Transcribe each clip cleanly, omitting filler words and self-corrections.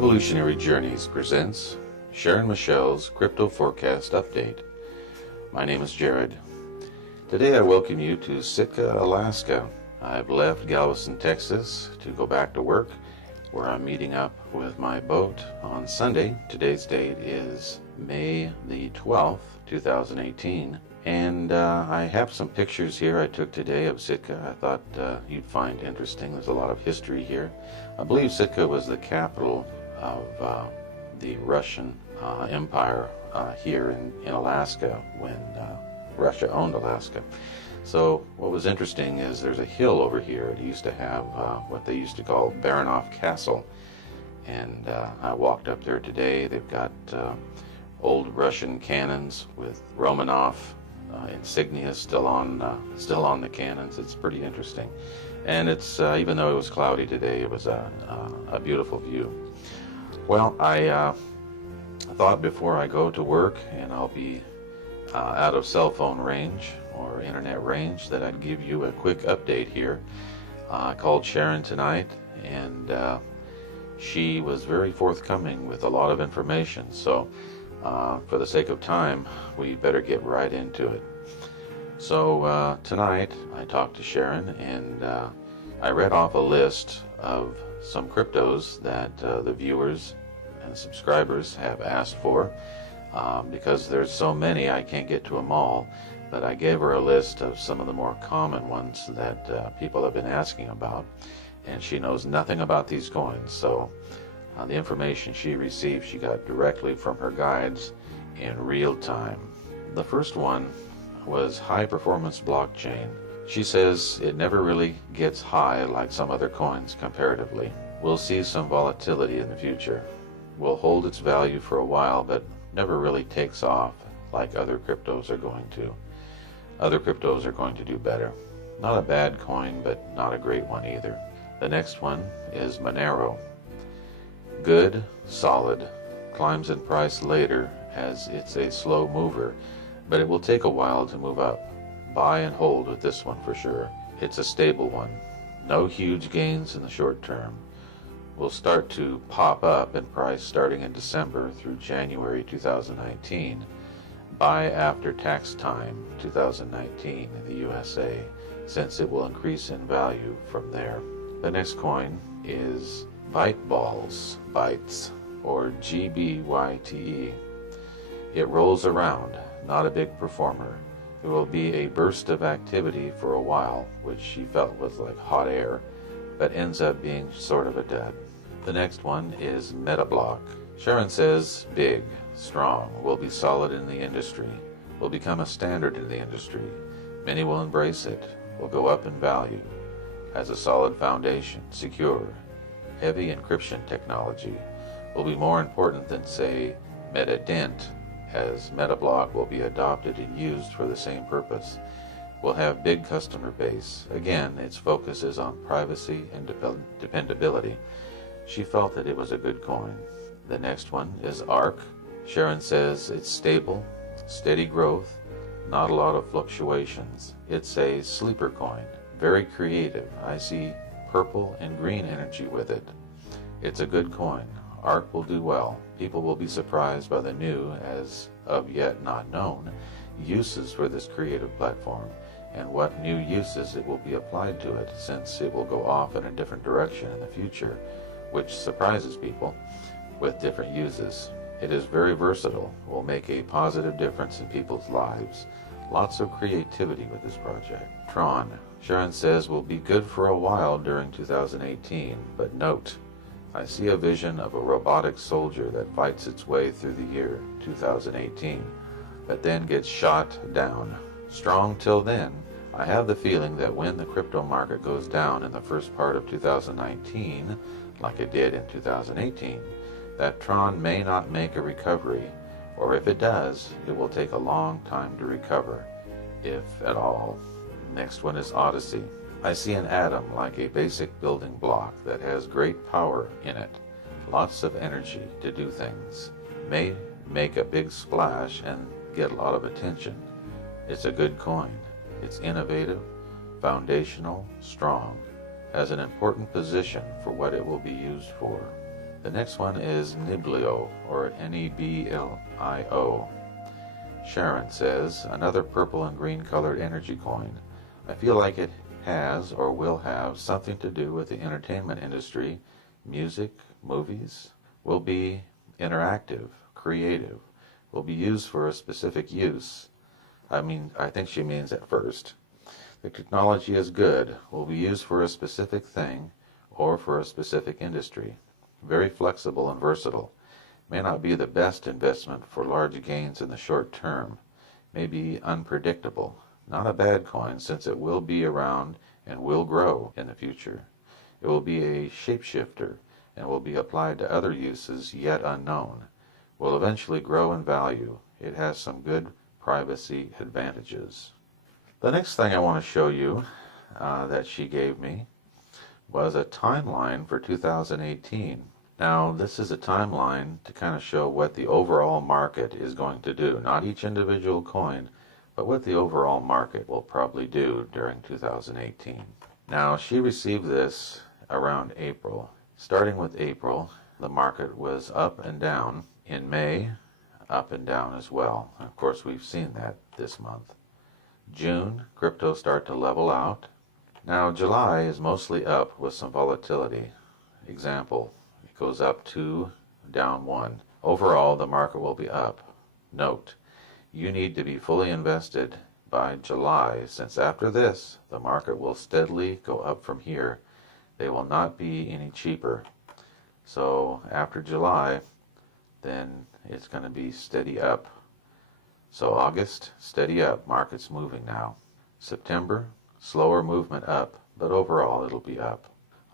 Evolutionary Journeys presents Sharon Michelle's Crypto Forecast Update. My name is Jared. Today I welcome you to Sitka, Alaska. I've left Galveston, Texas to go back to work, where I'm meeting up with my boat on Sunday. Today's date is May the 12th, 2018. And I have some pictures here I took today of Sitka I thought you'd find interesting. There's a lot of history here. I believe Sitka was the capital of the Russian Empire here in Alaska when Russia owned Alaska. So what was interesting is there's a hill over here. It used to have what they used to call Baranov Castle. And I walked up there today. They've got old Russian cannons with Romanov insignia still on the cannons. It's pretty interesting, and it's even though it was cloudy today, it was a beautiful view. Well, I thought before I go to work, and I'll be out of cell phone range or internet range, that I'd give you a quick update here. I called Sharon tonight, and she was very forthcoming with a lot of information. So for the sake of time, we better get right into it. So tonight I talked to Sharon, and I read off a list of some cryptos that the viewers and subscribers have asked for. Because there's so many, I can't get to them all, but I gave her a list of some of the more common ones that people have been asking about, and she knows nothing about these coins. So the information she received, she got directly from her guides in real time. The first one was high performance blockchain. She says it never really gets high like some other coins comparatively. We'll see some volatility in the future. Will hold its value for a while, but never really takes off like other cryptos are going to. Other cryptos are going to do better. Not a bad coin, but not a great one either. The next one is Monero. Good, solid, climbs in price later as it's a slow mover, but it will take a while to move up. Buy and hold with this one for sure. It's a stable one. No huge gains in the short term. Will start to pop up in price starting in December through January 2019. Buy after tax time 2019 in the USA, since it will increase in value from there. The next coin is Bytes, or GBYTE. It rolls around, not a big performer. There will be a burst of activity for a while, which she felt was like hot air, but ends up being sort of a dud. The next one is Metablock. Sharon says big, strong, will be solid in the industry, will become a standard in the industry. Many will embrace it, will go up in value, has a solid foundation, secure, heavy encryption technology, will be more important than, say, MetaDent, as Metablock will be adopted and used for the same purpose. Will have big customer base. Again, its focus is on privacy and dependability. She felt that it was a good coin. The next one is ARK. Sharon says it's stable, steady growth, not a lot of fluctuations. It's a sleeper coin, very creative. I see purple and green energy with it. It's a good coin. ARK will do well. People will be surprised by the new, as of yet not known, uses for this creative platform, and what new uses it will be applied to it, since it will go off in a different direction in the future, which surprises people with different uses. It is very versatile, will make a positive difference in people's lives. Lots of creativity with this project. Tron, Sharon says, will be good for a while during 2018, but note, I see a vision of a robotic soldier that fights its way through the year 2018, but then gets shot down. Strong till then. I have the feeling that when the crypto market goes down in the first part of 2019, like it did in 2018, that Tron may not make a recovery, or if it does, it will take a long time to recover, if at all. Next one is Odyssey. I see an atom like a basic building block that has great power in it, lots of energy to do things, may make a big splash and get a lot of attention. It's a good coin. It's innovative, foundational, strong, has an important position for what it will be used for. The next one is Niblio, or Neblio. Sharon says, another purple and green colored energy coin. I feel like it has or will have something to do with the entertainment industry. Music, movies will be interactive, creative, will be used for a specific use. I think she means at first. The technology is good, will be used for a specific thing or for a specific industry. Very flexible and versatile. May not be the best investment for large gains in the short term. May be unpredictable. Not a bad coin since it will be around and will grow in the future. It will be a shapeshifter and will be applied to other uses yet unknown. Will eventually grow in value. It has some good privacy advantages. The next thing I want to show you that she gave me was a timeline for 2018. Now, this is a timeline to kind of show what the overall market is going to do. Not each individual coin, but what the overall market will probably do during 2018. Now, she received this around April. Starting with April, the market was up and down. In May, up and down as well. Of course, we've seen that this month. June, crypto start to level out. Now, July is mostly up with some volatility. Example, it goes up 2, down 1. Overall, the market will be up. Note, you need to be fully invested by July, since after this, the market will steadily go up from here. They will not be any cheaper. So after July, then it's going to be steady up. So August, steady up, market's moving now. September, slower movement up, but overall it'll be up.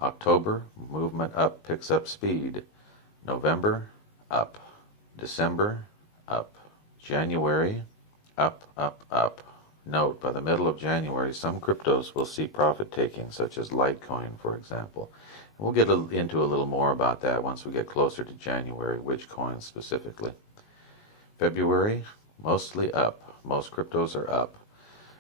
October, movement up, picks up speed. November, up. December, up. January, up, up, up. Note, by the middle of January, some cryptos will see profit taking, such as Litecoin, for example. We'll get into a little more about that once we get closer to January, which coins specifically. February, mostly up. Most cryptos are up.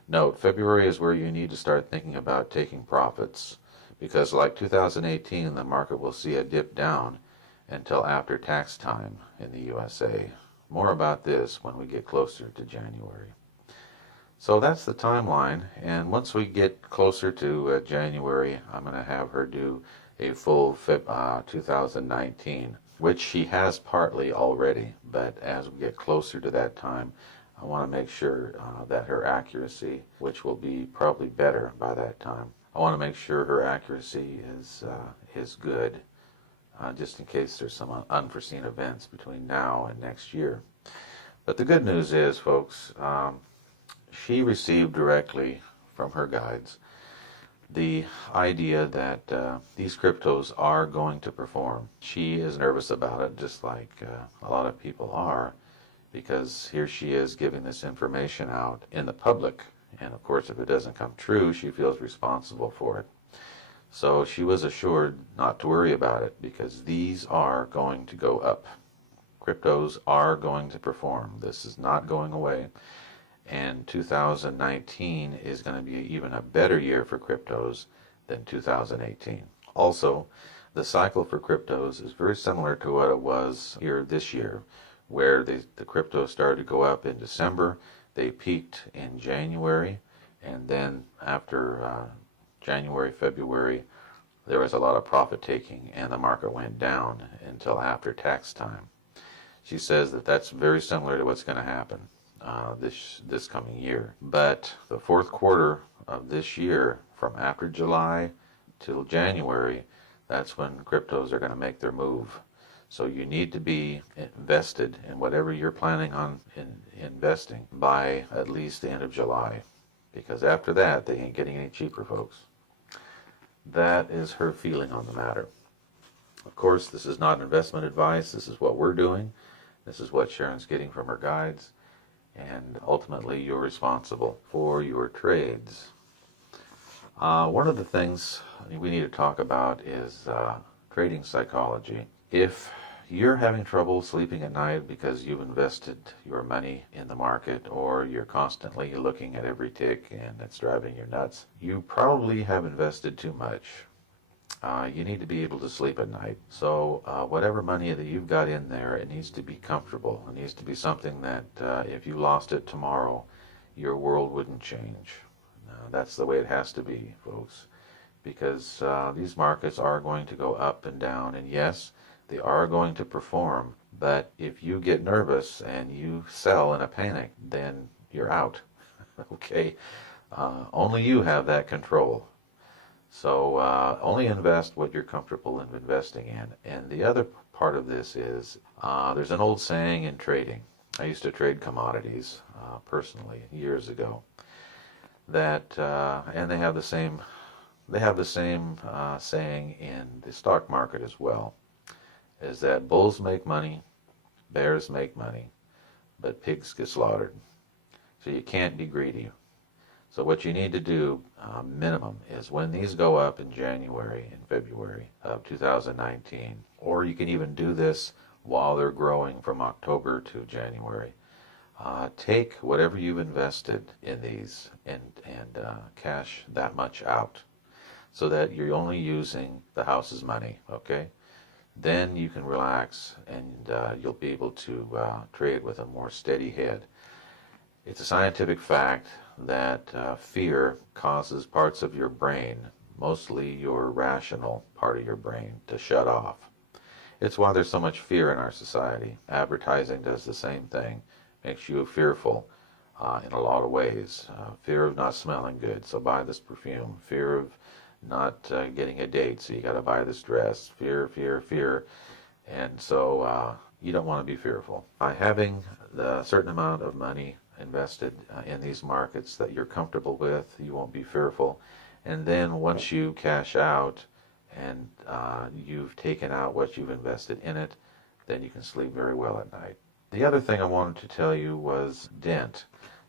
Note, February is where you need to start thinking about taking profits, because like 2018, the market will see a dip down until after tax time in the USA. More about this when we get closer to January. So that's the timeline, and once we get closer to January, I'm going to have her do a full 2019, which she has partly already, but as we get closer to that time, I want to make sure that her accuracy, which will be probably better by that time, I want to make sure her accuracy is good, just in case there's some unforeseen events between now and next year. But the good news is, folks, she received directly from her guides the idea that these cryptos are going to perform. She is nervous about it, just like a lot of people are, because here she is giving this information out in the public, and of course if it doesn't come true, she feels responsible for it. So she was assured not to worry about it, because these are going to go up. Cryptos are going to perform. This is not going away. And 2019 is going to be even a better year for cryptos than 2018. Also, the cycle for cryptos is very similar to what it was here this year, where the cryptos started to go up in December, they peaked in January, and then after January, February, there was a lot of profit taking and the market went down until after tax time. She says that that's very similar to what's going to happen this coming year. But the fourth quarter of this year, from after July till January, that's when cryptos are going to make their move. So you need to be invested in whatever you're planning on investing by at least the end of July, because after that they ain't getting any cheaper, folks. That is her feeling on the matter. Of course, this is not investment advice. This is what we're doing. This is what Sharon's getting from her guides. And ultimately, you're responsible for your trades. One of the things we need to talk about is trading psychology. If you're having trouble sleeping at night because you've invested your money in the market, or you're constantly looking at every tick and it's driving you nuts, you probably have invested too much. you need to be able to sleep at night. So whatever money that you've got in there, it needs to be comfortable. It needs to be something that if you lost it tomorrow, your world wouldn't change. That's the way it has to be, folks, because these markets are going to go up and down, and yes, they are going to perform, but if you get nervous and you sell in a panic, then you're out. Okay? Only you have that control. So only invest what you're comfortable in investing in. And the other part of this is there's an old saying in trading. I used to trade commodities personally years ago. That and they have the same saying in the stock market as well. Is that bulls make money, bears make money, but pigs get slaughtered. So you can't be greedy. So what you need to do, minimum, is when these go up in January and February of 2019, or you can even do this while they're growing from October to January. Take whatever you've invested in these and cash that much out so that you're only using the house's money, okay? Then you can relax and you'll be able to trade with a more steady head. It's a scientific fact that fear causes parts of your brain, mostly your rational part of your brain, to shut off. It's why there's so much fear in our society. Advertising does the same thing. Makes you fearful in a lot of ways. Fear of not smelling good, so buy this perfume. Fear of not getting a date, so you got to buy this dress. Fear, fear, fear. And so you don't want to be fearful. By having the certain amount of money invested in these markets that you're comfortable with, you won't be fearful. And then once you cash out and you've taken out what you've invested in it, then you can sleep very well at night. The other thing I wanted to tell you was Dent.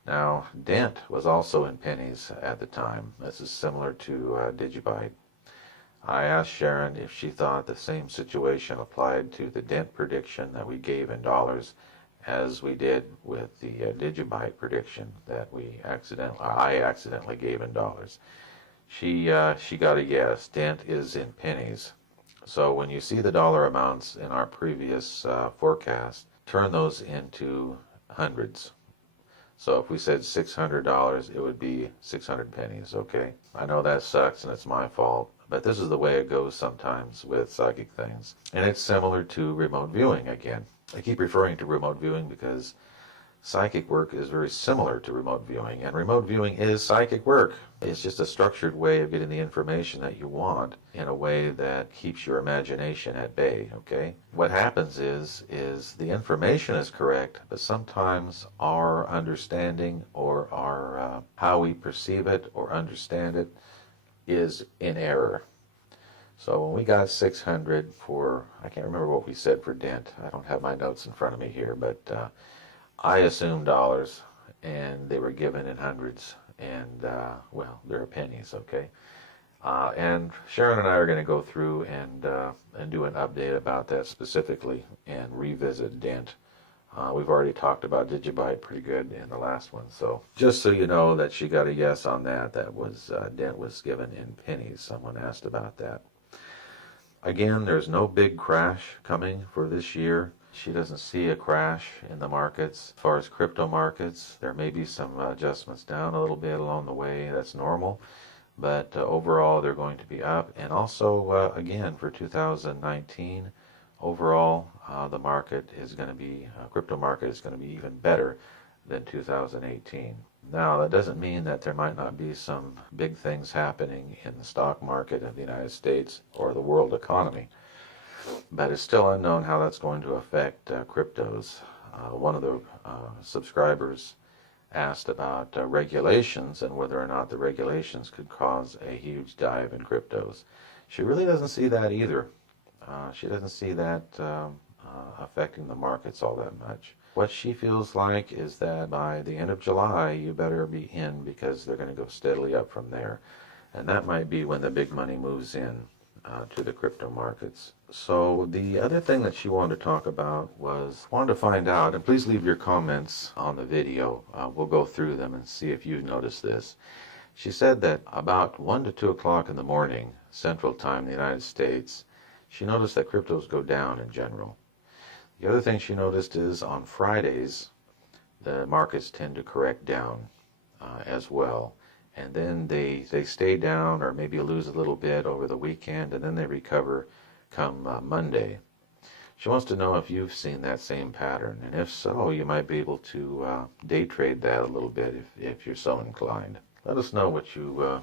Now, Dent was also in pennies at the time. This is similar to Digibyte. I asked Sharon if she thought the same situation applied to the Dent prediction that we gave in dollars as we did with the Digibyte prediction that I accidentally gave in dollars. She got a yes. Dent is in pennies. So when you see the dollar amounts in our previous forecast, turn those into hundreds. So if we said $600, it would be 600 pennies, okay? I know that sucks and it's my fault, but this is the way it goes sometimes with psychic things. And it's similar to remote viewing again. I keep referring to remote viewing because psychic work is very similar to remote viewing, and remote viewing is psychic work. It's just a structured way of getting the information that you want in a way that keeps your imagination at bay, okay? What happens is the information is correct, but sometimes our understanding or our how we perceive it or understand it is in error. So when we got 600 for, I can't remember what we said for Dent. I don't have my notes in front of me here, but I assumed dollars, and they were given in hundreds, and well, they're pennies, okay? And Sharon and I are going to go through and do an update about that specifically and revisit Dent. We've already talked about Digibyte pretty good in the last one, so just so you know that she got a yes on that. That was Dent was given in pennies. Someone asked about that. Again, there's no big crash coming for this year. She doesn't see a crash in the markets. As far as crypto markets, there may be some adjustments down a little bit along the way. That's normal. But overall, they're going to be up. And also, again, for 2019, overall, the market is going to be, crypto market is going to be even better than 2018. Now, that doesn't mean that there might not be some big things happening in the stock market of the United States or the world economy. But it's still unknown how that's going to affect cryptos. One of the subscribers asked about regulations and whether or not the regulations could cause a huge dive in cryptos. She really doesn't see that either. She doesn't see that affecting the markets all that much. What she feels like is that by the end of July, you better be in because they're going to go steadily up from there. And that might be when the big money moves in to the crypto markets. So the other thing that she wanted to talk about was, wanted to find out, and please leave your comments on the video. We'll go through them and see if you notice this. She said that about 1 to 2 o'clock in the morning, Central Time in the United States, she noticed that cryptos go down in general. The other thing she noticed is on Fridays, the markets tend to correct down as well. And then they stay down or maybe lose a little bit over the weekend, and then they recover come Monday. She wants to know if you've seen that same pattern, and if so, you might be able to day trade that a little bit if you're so inclined. Let us know what you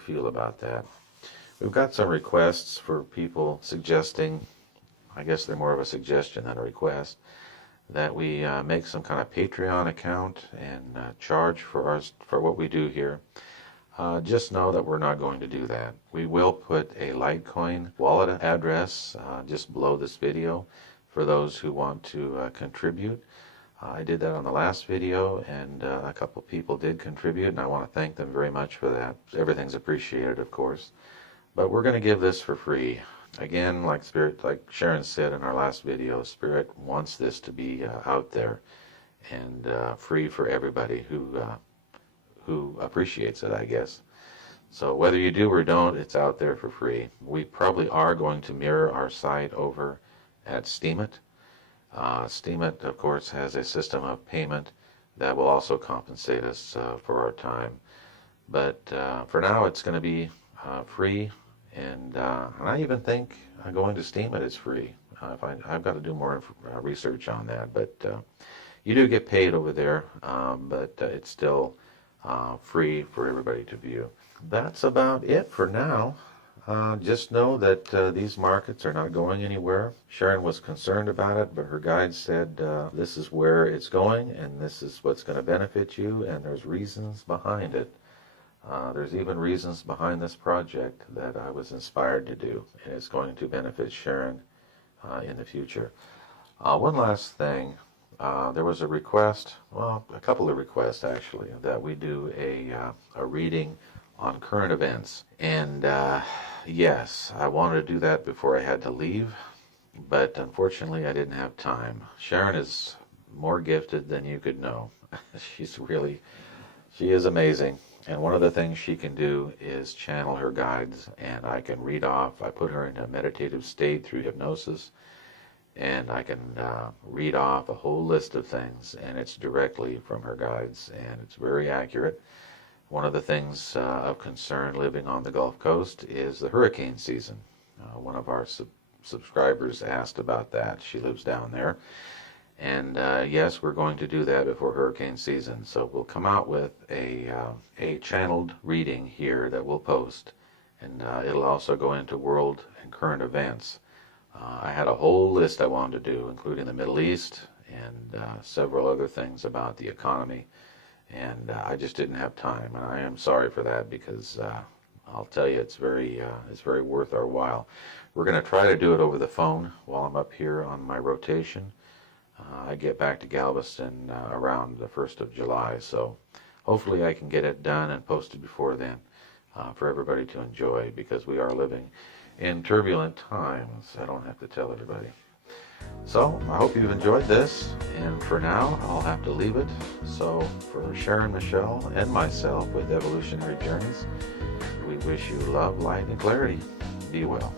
feel about that. We've got some requests for people suggesting, I guess they're more of a suggestion than a request, that we make some kind of Patreon account and charge for what we do here. Just know that we're not going to do that. We will put a Litecoin wallet address just below this video for those who want to contribute. I did that on the last video, and a couple people did contribute, and I want to thank them very much for that. Everything's appreciated, of course. But we're going to give this for free. Again, like Sharon said in our last video, Spirit wants this to be out there and free for everybody who appreciates it, I guess. So whether you do or don't, it's out there for free. We probably are going to mirror our site over at Steemit. Steemit, of course, has a system of payment that will also compensate us for our time. But for now, it's going to be free. And I even think going to Steemit is free. I've got to do more research on that. But you do get paid over there, but it's still free for everybody to view. That's about it for now. Just know that these markets are not going anywhere. Sharon was concerned about it, but her guide said this is where it's going, and this is what's going to benefit you, and there's reasons behind it. There's even reasons behind this project that I was inspired to do, and it's going to benefit Sharon in the future. One last thing. There was a request, well, a couple of requests actually, that we do a reading on current events. And yes, I wanted to do that before I had to leave, but unfortunately I didn't have time. Sharon is more gifted than you could know. She is amazing. And one of the things she can do is channel her guides, and I can read off. I put her in a meditative state through hypnosis, and I can read off a whole list of things, and it's directly from her guides, and it's very accurate. One of the things of concern living on the Gulf Coast is the hurricane season. One of our subscribers asked about that. She lives down there. And yes, we're going to do that before hurricane season. So we'll come out with a channeled reading here that we'll post. And it'll also go into world and current events. I had a whole list I wanted to do, including the Middle East and several other things about the economy. And I just didn't have time. And I am sorry for that, because I'll tell you, it's very worth our while. We're going to try to do it over the phone while I'm up here on my rotation. I get back to Galveston around the 1st of July, so hopefully I can get it done and posted before then for everybody to enjoy, because we are living in turbulent times. I don't have to tell everybody. So I hope you've enjoyed this, and for now I'll have to leave it. So for Sharon, Michelle, and myself with Evolutionary Journeys, we wish you love, light, and clarity. Be well.